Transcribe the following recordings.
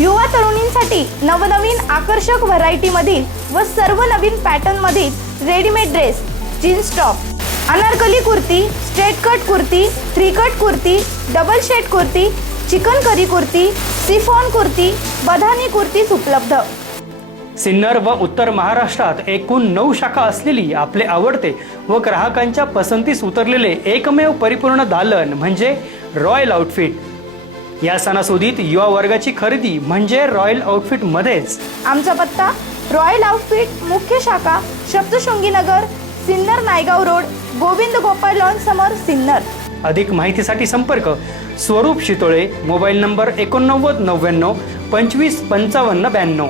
युवा तरुणींसाठी नवनवीन आकर्षक व्हरायटीमधील व सर्व नवीन पॅटर्नमधील readymade dress jeans top Anarkali kurti straight cut kurti three cut kurti double shade kurti chikankari kurti chiffon kurti bandhani kurtis उपलब्ध. सिन्नर व उत्तर महाराष्ट्रात एकूण नऊ शाखा असलेली आपले आवडते व ग्राहकांच्या पसंतीस उतरलेले एकमेव परिपूर्ण दालन म्हणजे रॉयल आउटफिट. या सणासुदीत युवा वर्गाची खरेदी म्हणजे रॉयल आउटफिट मध्येच. आमचा पत्ता रॉयल आउटफिट मुख्य शाखा सप्तशृंगी नगर सिन्नर नायगाव रोड गोविंद गोपाळ लॉन समोर सिन्नर. अधिक माहितीसाठी संपर्क. स्वरूप शितोळे मोबाईल नंबर एकोणनव्वद नव्याण्णव पंचवीस पंचावन्न ब्याण्णव.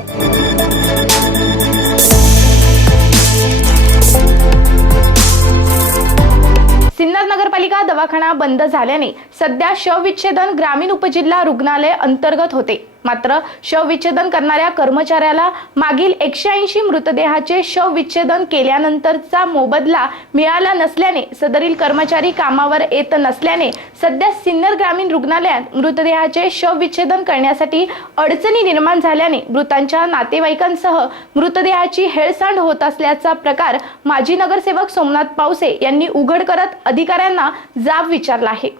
सिन्नर नगरपालिका दवाखाना बंद झाल्याने सध्या शवविच्छेदन ग्रामीण उपजिल्हा रुग्णालय अंतर्गत होते. मात्र शवविच्छेदन करणाऱ्या कर्मचाऱ्याला मागील एकशे ऐंशी मृतदेहाचे शवविच्छेदन केल्यानंतरचा मोबदला मिळाला नसल्याने सदरील कर्मचारी कामावर येत नसल्याने सध्या सिन्नर ग्रामीण रुग्णालयात मृतदेहाचे शवविच्छेदन करण्यासाठी अडचणी निर्माण झाल्याने मृतांच्या नातेवाईकांसह मृतदेहाची हेळसांड होत असल्याचा प्रकार माजी नगरसेवक सोमनाथ पावसे यांनी उघड करत अधिकाऱ्यांना जाब विचारला आहे.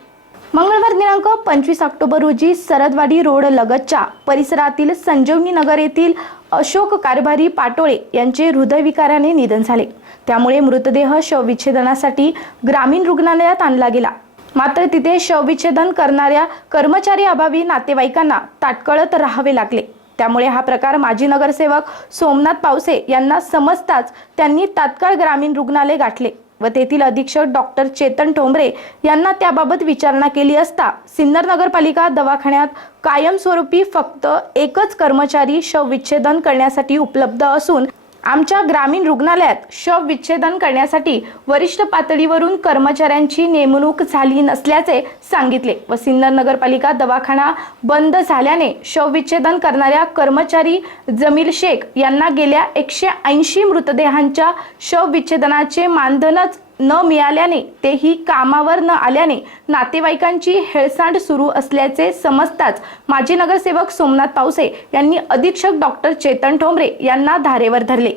मंगळवार दिनांक पंचवीस ऑक्टोबर रोजी सरदवाडी रोड लगतच्या परिसरातील संजीवनी नगर येथील अशोक कारभारी पाटोळे यांचे हृदयविकाराने निधन झाले. त्यामुळे मृतदेह शवविच्छेदनासाठी ग्रामीण रुग्णालयात आणला गेला. मात्र तिथे शवविच्छेदन करणाऱ्या कर्मचारी अभावी नातेवाईकांना ताटकळत राहावे लागले. त्यामुळे हा प्रकार माजी नगरसेवक सोमनाथ पावसे यांना समजताच त्यांनी तात्काळ ग्रामीण रुग्णालय गाठले. व तेथील अधीक्षक डॉक्टर चेतन ठोंबरे यांना त्याबाबत विचारणा केली असता सिन्नर नगरपालिका दवाखान्यात कायमस्वरूपी फक्त एकच कर्मचारी शवविच्छेदन करण्यासाठी उपलब्ध असून आमच्या ग्रामीण रुग्णालयात शव विच्छेदन करण्यासाठी वरिष्ठ पातळीवरून कर्मचाऱ्यांची नेमणूक झाली नसल्याचे सांगितले. व सिन्नर नगरपालिका दवाखाना बंद झाल्याने शव विच्छेदन करणाऱ्या कर्मचारी जमील शेख यांना गेल्या एकशे ऐंशी मृतदेहांच्या शव विच्छेदनाचे मानधनच न मिळाल्याने तेही कामावर न आल्याने नातेवाईकांची हेळसांड सुरू असल्याचे समजताच माजी नगरसेवक सोमनाथ पावसे यांनी अधीक्षक डॉक्टर चेतन ठोंबरे यांना धारेवर धरले.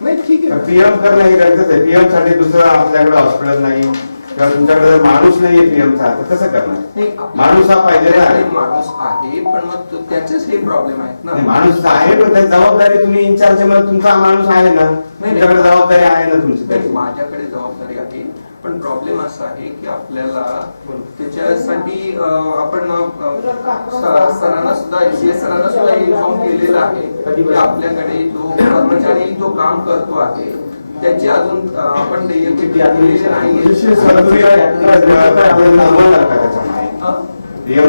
नाही ठीक आहे. पीएम करणं हे गरजेचं आहे. पीएमसाठी दुसरं आपल्याकडे हॉस्पिटल नाही. किंवा तुमच्याकडे माणूस नाहीये पीएम चा तर कसं करणार? माणूस हा पाहिजे ना माणूस आहे पण मग तो- त्याचेच हे प्रॉब्लेम आहेत नाही, ना माणूस तर आहे पण त्याची जबाबदारी तुम्ही इंचार्ज मग तुमचा माणूस आहे ना? तुमच्याकडे जबाबदारी आहे ना तुमची नाही, तरी. माझ्याकडे जबाबदारी आहे पण प्रॉब्लेम असा आहे की आपल्याला त्याच्यासाठी अं, आपण अं, स- सरांना सुद्धा एसीएस सरांना सुद्धा इन्फॉर्म केलेलं आहे की आपल्याकडे जो कर्मचारी जो काम करतो आहे त्याची अजून आपण थांबवणार का त्याच्यामध्ये हा?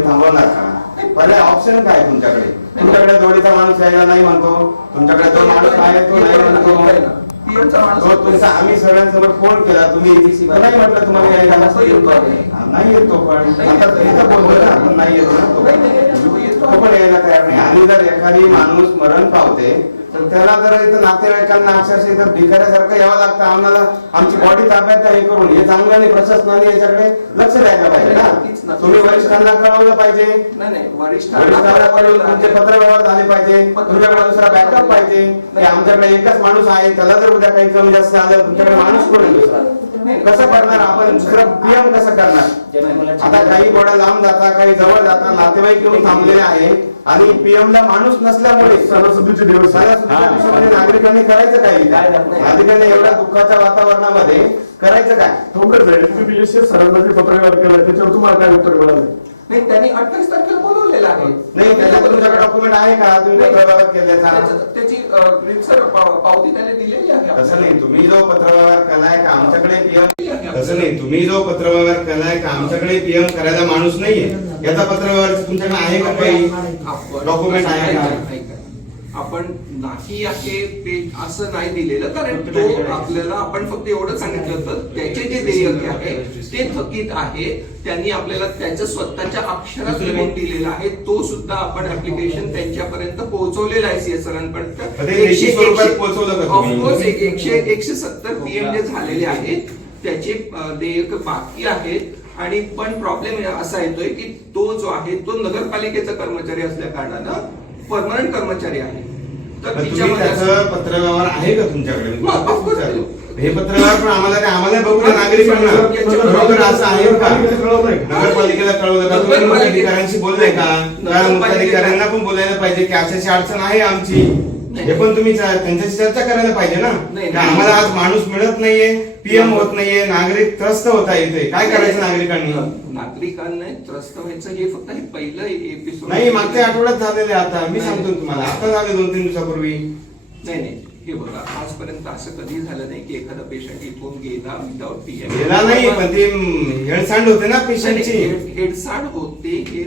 थांबवणार का पर्याय ऑप्शन काय तुमच्याकडे तुमच्याकडे जोडीचा माणूस यायला नाही म्हणतो तुमच्याकडे जो माणूस आहे तो नाही म्हणतो तुमचा आम्ही सगळ्यांसोबत फोन केला तुम्ही नाही म्हटलं तुम्हाला यायला. हा, नाही येतो पण नाही येतो पण यायला तयार नाही आणि जर एखादी माणूस मरण पावते तर त्याला जर इथं नातेवाईकांना अक्षरशः इथं भिकाऱ्यासारखं यावं लागतं आम्हाला आमची बॉडी ताब्यात हे करून. हे चांगल्याने प्रशासनाने याच्याकडे लक्ष द्यायला पाहिजे ना. तुम्ही वरिष्ठांना कळवलं पाहिजे. नाही नाही वरिष्ठांना कळवून तुमचे पत्रव्यवहार झाले पाहिजे. तुमच्याकडे दुसरा बॅकअप पाहिजे. की आमच्याकडे एकच माणूस आहे. त्याला जर उद्या काही कमी जास्त आलं तुमच्याकडे माणूस कोण आहे दुसरा? कसं करणार आपण? दुसरं पीएम कसं करणार? आता काही गोड्या लांब जाता काही जवळ जाता नातेवाईक येऊन थांबलेले आहे. आणि पीएम ला माणूस नसल्यामुळे सणासुदीचे दिवस. नागरिकांनी करायचं काय नागरिकांनी एवढ्या दुःखाच्या वातावरणामध्ये करायचं काय? सरांना जे पत्रव्यवहार केला त्याच्यावर तुम्हाला काय उत्तर मिळालं? नाही त्यांनी अठ्ठावीस तारखेला बोलवलेलं आहे. नाही त्याच्यात तुमच्याकडे डॉक्युमेंट आहे का? तुम्ही पत्रव्यवहार केल्याचा? त्याचं- रीतसर पाव- पावती त्याने दिलेली आहे तसं नाही तुम्ही जो पत्रव्यवहार केलाय का आमच्याकडे पीएम तसं नाही तुम्ही जो पत्रव्यवहार केलाय का आमच्याकडे पीएम करायला माणूस नाहीये. याचा पत्रव्यवहार तुमच्याकडे आहे का काही? डॉक्युमेंट आहे का. आपण नाही आहे ते असं नाही दिलेलं कारण तो आपल्याला आपण फक्त एवढं सांगितलं होतं. त्याचे जे देयक आहे ते थकीत आहे. त्यांनी आपल्याला त्याचं स्वतःच्या अक्षरात लिहून दिलेलं आहे. तो सुद्धा आपण ऍप्लिकेशन त्यांच्यापर्यंत पोहोचवलेला आहे सीएस सरांपर्यंत? ऑफकोर्स एकशे एकशे सत्तर पीएम जे झालेले आहेत त्याचे देयक बाकी आहेत. आणि पण प्रॉब्लेम असा येतोय की तो जो आहे तो नगरपालिकेचा कर्मचारी असल्या कारणानं परमनंट कर्मचारी आहे. तर त्याचं पत्रव्यवहार आहे का तुमच्याकडे. हे पत्रव्यवहार पण आम्हाला काय आम्हाला बघू ना नागरिकांना खरोखर असं आहे का? नगरपालिकेला कळवलं का? तुम्ही अधिकाऱ्यांशी बोललाय का? अधिकाऱ्यांना पण बोलायला पाहिजे की अशी अशी अडचण आहे आमची. हे पण तुम्ही त्यांच्याशी चर्चा करायला पाहिजे ना. आम्हाला आज माणूस मिळत नाहीये पीएम होत नाहीये नागरिक त्रस्त होत आहे इथे. काय करायचं नागरिकांनी? नागरिकांना त्रस्त व्हायचं हे फक्त हे पहिलं एपिसोड नाही मागच्या आठवड्यात झालेले आता. मी सांगतो तुम्हाला. आता झाले दोन तीन दिवसापूर्वी. नाही नाही. हे बघा आजपर्यंत असं कधी झालं नाही की एखादा पेशंट इथून गेला विदाउट पीएम गेला नाही पण ते हेळसांड होते ना पेशंटची हेडसाड होते हे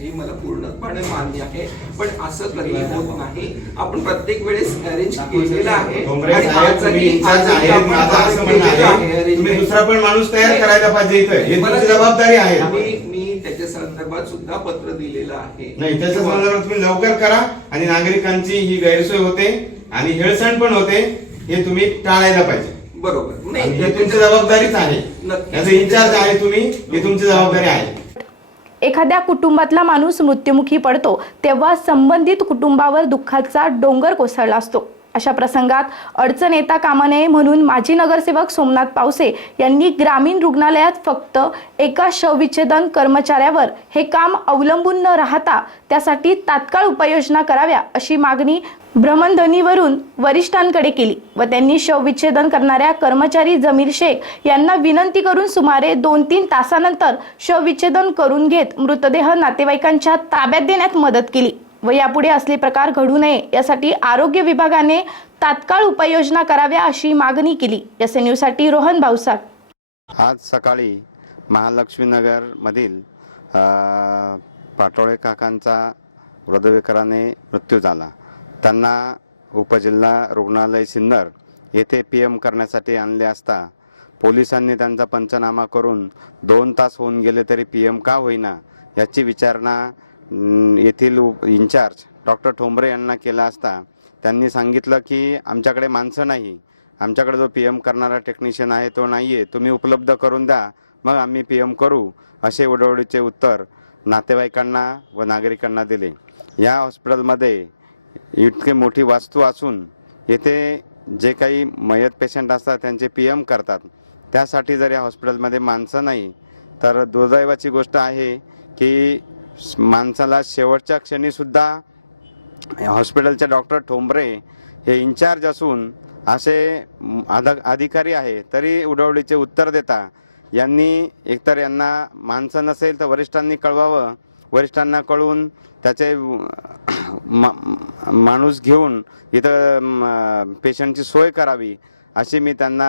हे मला पूर्णपणे मान्य आहे. पण असं कधी होत नाही. आपण प्रत्येक वेळेस अरेंज केलेलं आहे. डोंगरे आणि साहेब आजही- तुम्ही इंचार्ज आजही आहेत आपण माझं असं केलेलं म्हणणं आहे. arrangement. तुम्ही दुसरा पण माणूस तयार करायला पाहिजे इथं. हे मला तुमची जबाबदारी आहे. मी मी त्याच्या संदर्भात सुद्धा पत्र दिलेलं आहे. नाही त्याच्या संदर्भात तुम्ही लवकर करा आणि नागरिकांची ही गैरसोय होते. आणि हेळसांड पण होते हे तुम्ही टाळायला पाहिजे. बरोबर. आणि हे तुमची जबाबदारीच आहे. नक्कीच. याचं इंचार्ज आहे तुम्ही ही तुमची जबाबदारी आहे. एखाद्या कुटुंबातला माणूस मृत्युमुखी पडतो तेव्हा संबंधित कुटुंबावर दुःखाचा डोंगर कोसळला असतो. अशा प्रसंगात अडचण येता कामा नये म्हणून माजी नगरसेवक सोमनाथ पावसे यांनी ग्रामीण रुग्णालयात फक्त एका शवविच्छेदन कर्मचाऱ्यावर हे काम अवलंबून न राहता त्यासाठी तात्काळ उपाययोजना कराव्या अशी मागणी भ्रमणध्वनीवरून वरिष्ठांकडे केली व त्यांनी शवविच्छेदन करणाऱ्या कर्मचारी जमीर शेख यांना विनंती करून सुमारे दोन तीन तासानंतर शवविच्छेदन करून घेत मृतदेह नातेवाईकांच्या ताब्यात देण्यात मदत केली. व यापुढे असले प्रकार घडू नये यासाठी आरोग्य विभागाने तात्काळ उपाययोजना कराव्या अशी मागणी केली. एस एन न्यूजसाठी रोहन भाऊसार आज सकाळी महालक्ष्मीनगरमधील पाटोळे काकांचा हृदयविकाराने मृत्यू झाला. त्यांना उपजिल्हा रुग्णालय सिन्नर येथे पी एम करण्यासाठी आणले असता पोलिसांनी त्यांचा पंचनामा करून दोन तास होऊन गेले तरी पी एम का होईना याची विचारणा येथील इन्चार्ज डॉक्टर ठोंबरे यांना केला असता त्यांनी सांगितलं की आमच्याकडे माणसं नाही. आमच्याकडे जो पी एम करणारा टेक्निशियन आहे तो नाही आहे तुम्ही उपलब्ध करून द्या. मग आम्ही पी एम करू असे उडवडीचे उत्तर नातेवाईकांना व नागरिकांना दिले. या हॉस्पिटलमध्ये इतकी मोठी वास्तू असून येथे जे काही मयत पेशंट असतात त्यांचे पी एम करतात. त्यासाठी जर या हॉस्पिटलमध्ये माणसं नाही तर दुर्दैवाची गोष्ट आहे की माणसाला शेवटच्या क्षणीसुद्धा हॉस्पिटलचे डॉक्टर ठोंबरे हे इन्चार्ज असून असे अधिकारी आहे तरी उडवडीचे उत्तर देता यांनी एकतर यांना माणसं नसेल तर वरिष्ठांनी कळवावं वरिष्ठांना कळून त्याचे मा- माणूस घेऊन इथं पेशंटची सोय करावी अशी मी त्यांना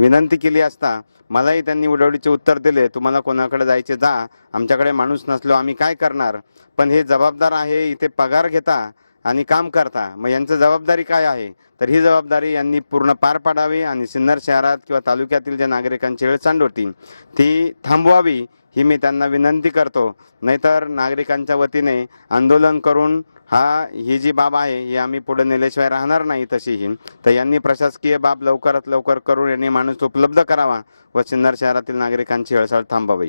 विनंती केली असता मलाही त्यांनी उडवडीचे उत्तर दिले तुम्हाला कोणाकडे जायचे जा आमच्याकडे माणूस नसलो आम्ही काय करणार? पण हे जबाबदार आहे इथे पगार घेता आणि काम करता. मग यांचं जबाबदारी काय आहे? तर ही जबाबदारी यांनी पूर्ण पार पाडावी आणि सिन्नर शहरात किंवा तालुक्यातील ज्या नागरिकांची हेळसांड होती ती थांबवावी ही मी त्यांना विनंती करतो. नाहीतर नागरिकांच्या वतीने आंदोलन करून हा ही जी बाब आहे ही आम्ही पुढे नेल्याशिवाय राहणार नाही तशीही तर यांनी प्रशासकीय बाब लवकरात लवकर करून यांनी माणूस उपलब्ध करावा व सिन्नर शहरातील नागरिकांची हळसळ थांबावी.